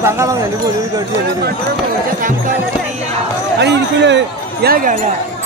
방가 방 열리고 여기 거지 여기. 아니 이거는 이야기 아니야.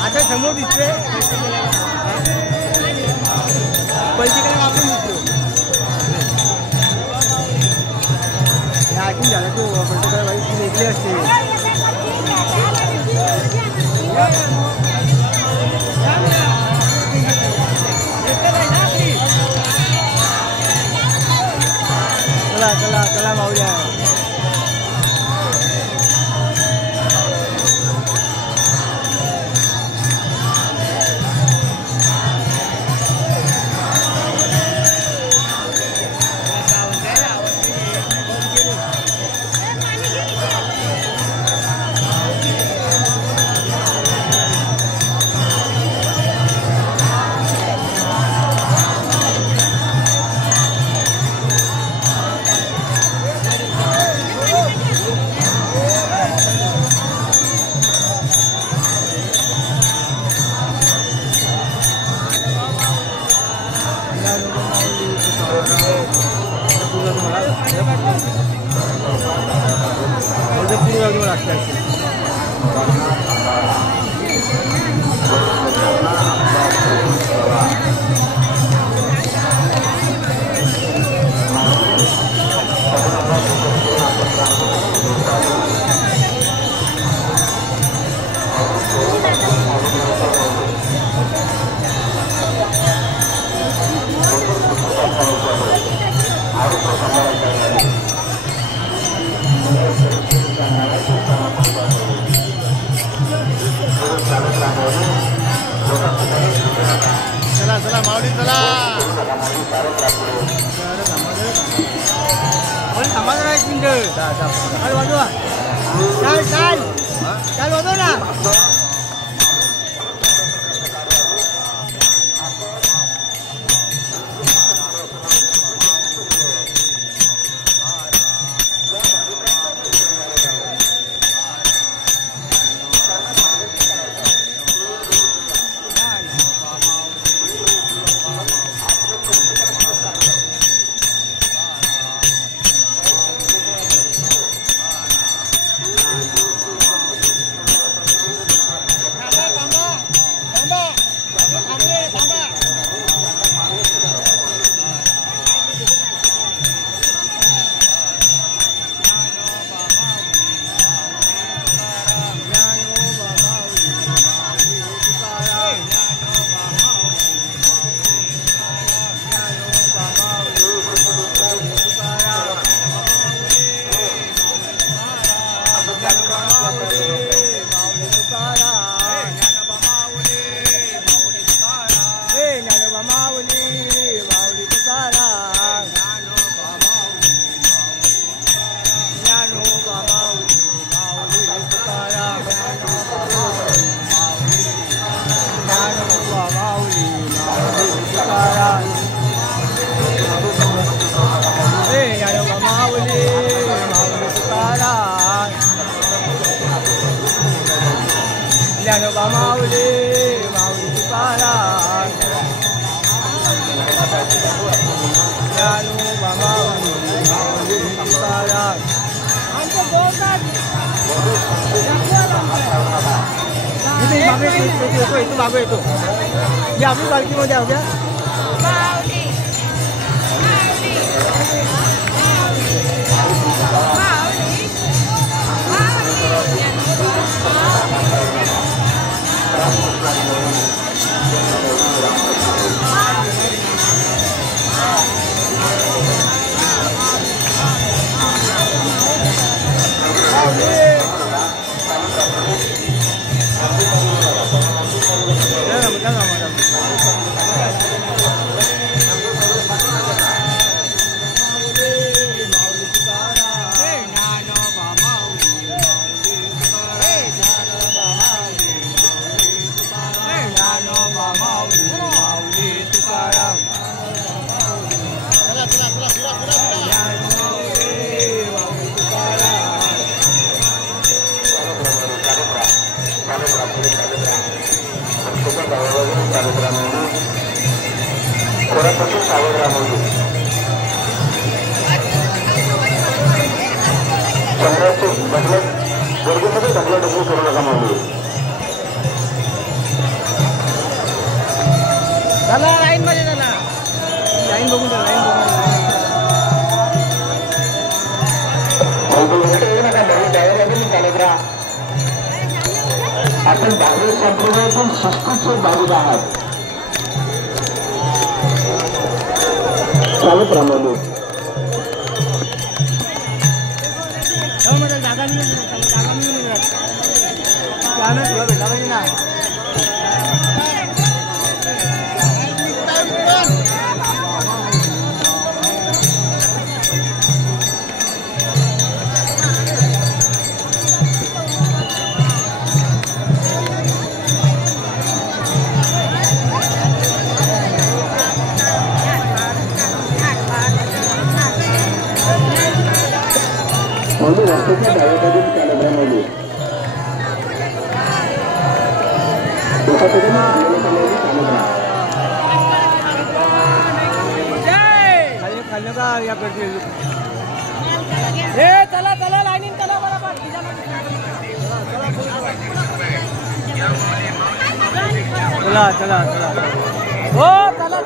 आता समोर दिसते पलटीकडे आपण दिसतो ऐकून झालं तू पलटीकडे बाई ती वेगळी असते चला माऊली आहे. चला माऊली चला. थांबा जरा एक मिनिट. चाल वाजवा. चाल वाजव ना. ज्ञानोबा माऊली माऊली तुकाराम. ज्ञानोबा माऊली माऊली तुकाराम. इथं मागं येतो. ही आपली पालखीमध्ये आहे उद्या. लाईन मध्ये लाईन बघून आपण बाहेर संप्रदायातून संस्कृतचे बाजूला आहात. चालू प्रमाणे त्यानं तुला भेटला पाहिजे ना. रस्त्याच्या डाव्या बाजूला कालभ्रामली खाल्लं का या करते चला चला लाईनीन चला बरोबर चला चला चला हो चला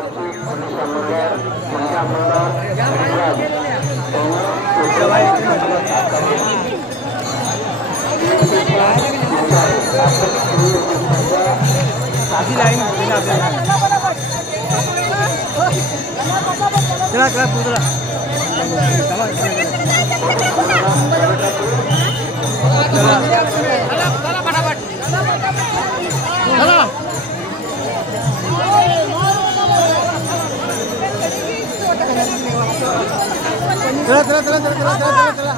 आधी लाईन चला चला पुढे चला चला चला चला चला चला चला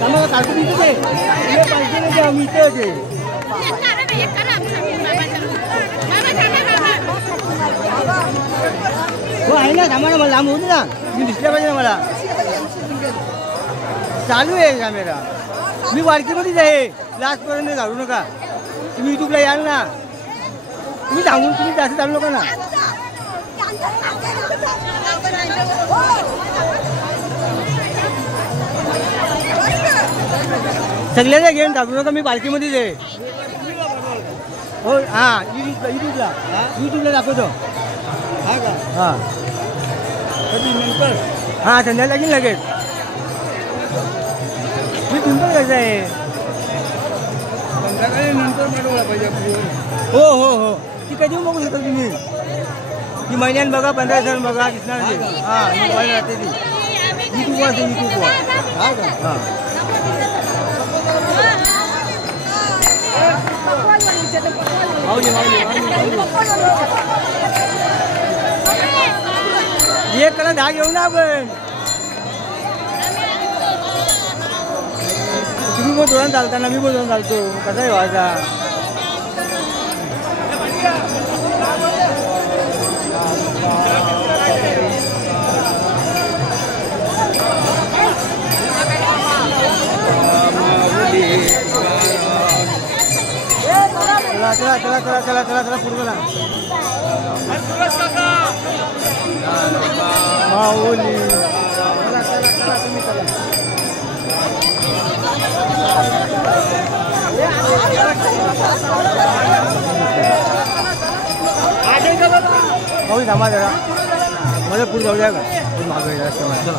चला काढून इथे पाहिजे नाही आम्ही इथे होते हो आहे ना थांबा ना मला लांब होती ना मी दिसल्या पाहिजे ना मला चालू आहे कॅमेरा मी वाडकीमध्येच आहे लास्टपर्यंत घालू नका तुम्ही युट्यूबला याल ना तुम्ही सांगून तुम्ही जास्त चालू नका ना सगळ्याला घेऊन टाकू नका मी पालखीमध्येच आहे हो हां युट्यूबला दाखवतो हां का हां कधी नंतर हां संध्याकाळी लागेल लगेच मी पिंपळ कसं आहे संध्याकाळी नंतर मिळवला पाहिजे हो हो हो ती कधी बघू शकता तुम्ही ती महिन्यान बघा 15 दिवसांनी बघा दिसणार हां मोबाईल राहते ती युट्यूबवर असेल युट्यूबवर हां का हां माऊली माऊली एक कला 10 घेऊ ना आपण तुम्ही पण दोन चालता ना मी पण दोन चालतो कसा आहे व्हायचा चला चला चला चला चला चला पुढे चला माऊली चला चला चला तुम्ही चला माऊली थांबा जरा मला पुढे जाऊ द्या का पण मागे रस्ते मला चला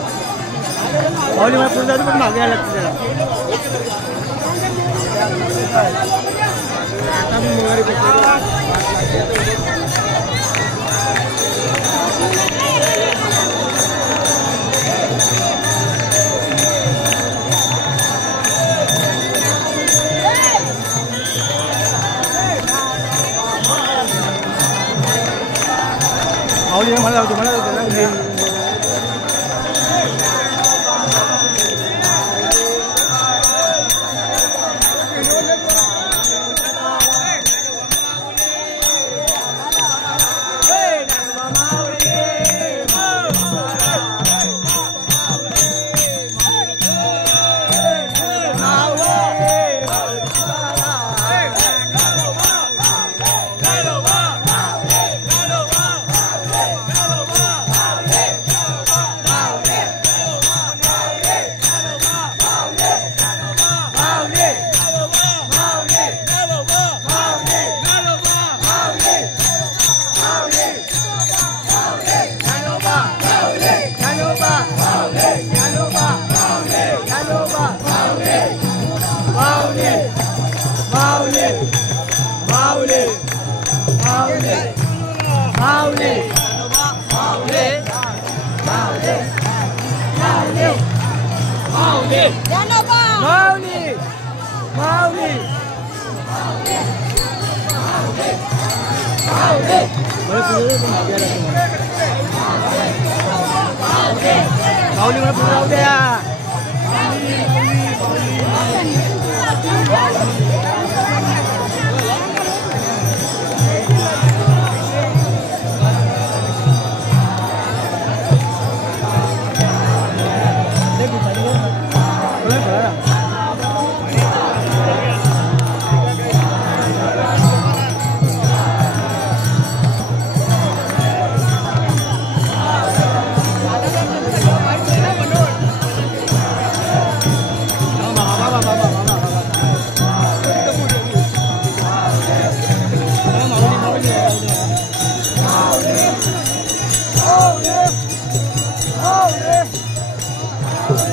माऊली मला पुढे जाऊ पण मागे यायला लागते जरा आता मी मुलारी माऊली मला जाऊ मला माऊली मला पुढे राहू द्या.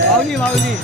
माऊली माऊली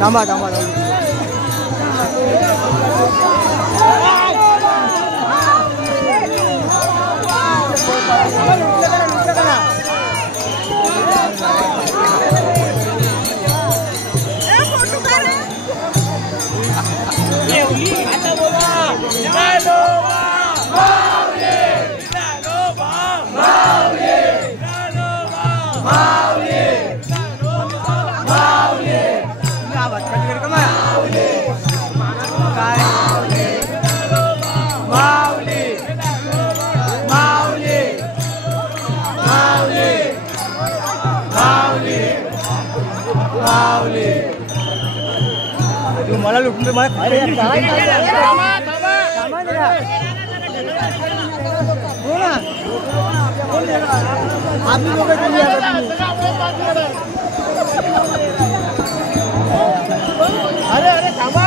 थांबा थांबा मला लुटून मला अरे अरे थांबा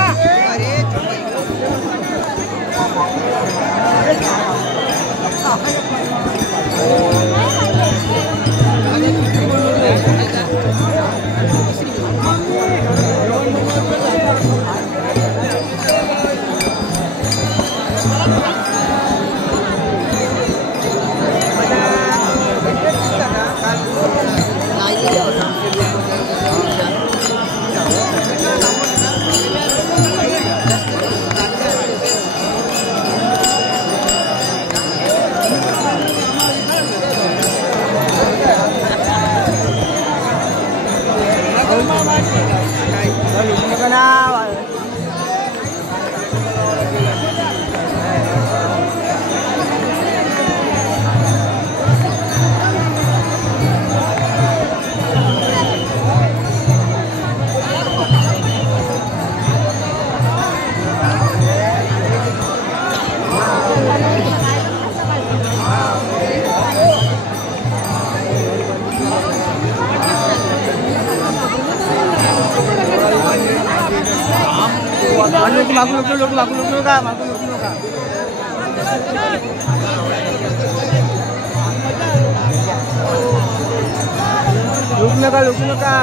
लुक नका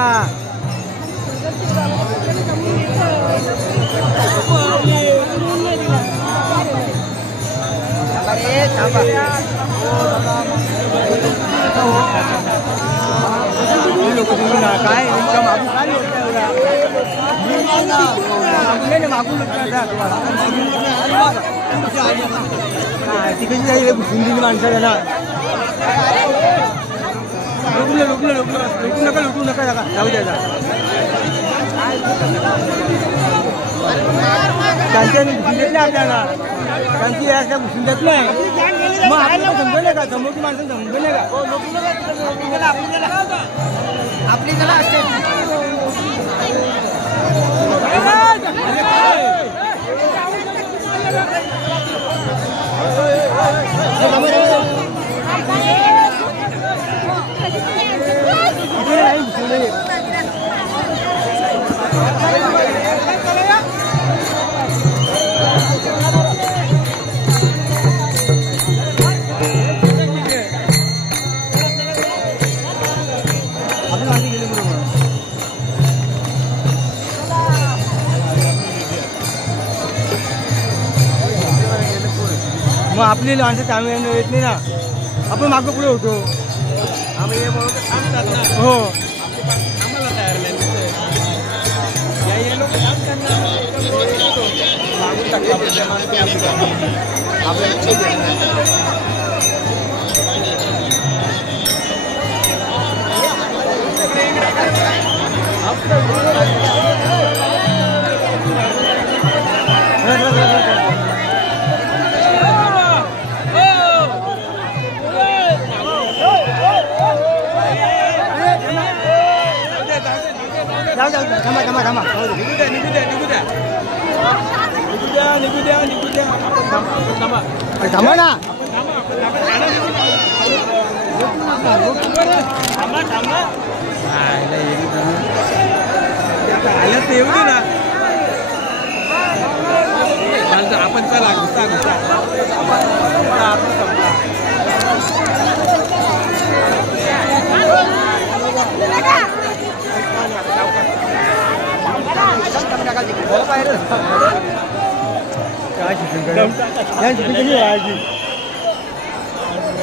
लोक तुम्ही ना काय यांच्या मागून काय होतं एवढा मागून ती कशी जाईल हिंदी माणसं ना लुटू नका जाऊ द्या त्यांच्या घुसून देत नाही आपल्याला त्यांची या घुसून देत नाही मग आपल्याला समजलं नाही का समोरची माणसं समजलं नाही का आपली जरा असते मग आपली माणसं कामी येत नाही ना आपण मागं पुढे होतो हो थांबा ना आपण चला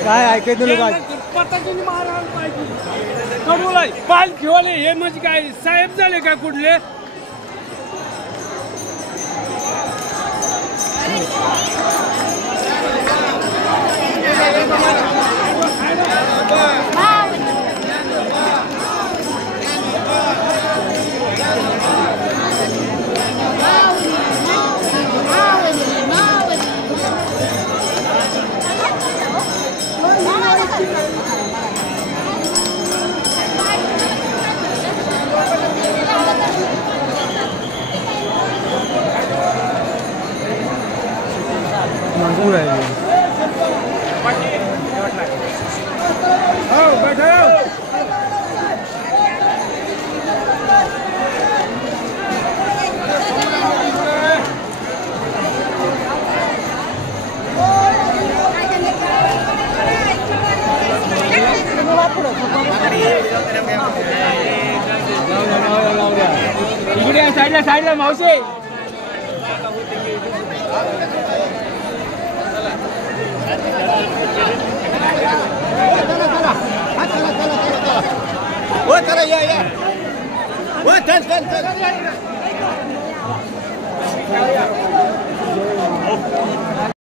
काय ऐकायचं लोक पालखीवाले हे म्हणजे काय साहेब झाले का कुठले साइडला मावशी हो चला या हो चल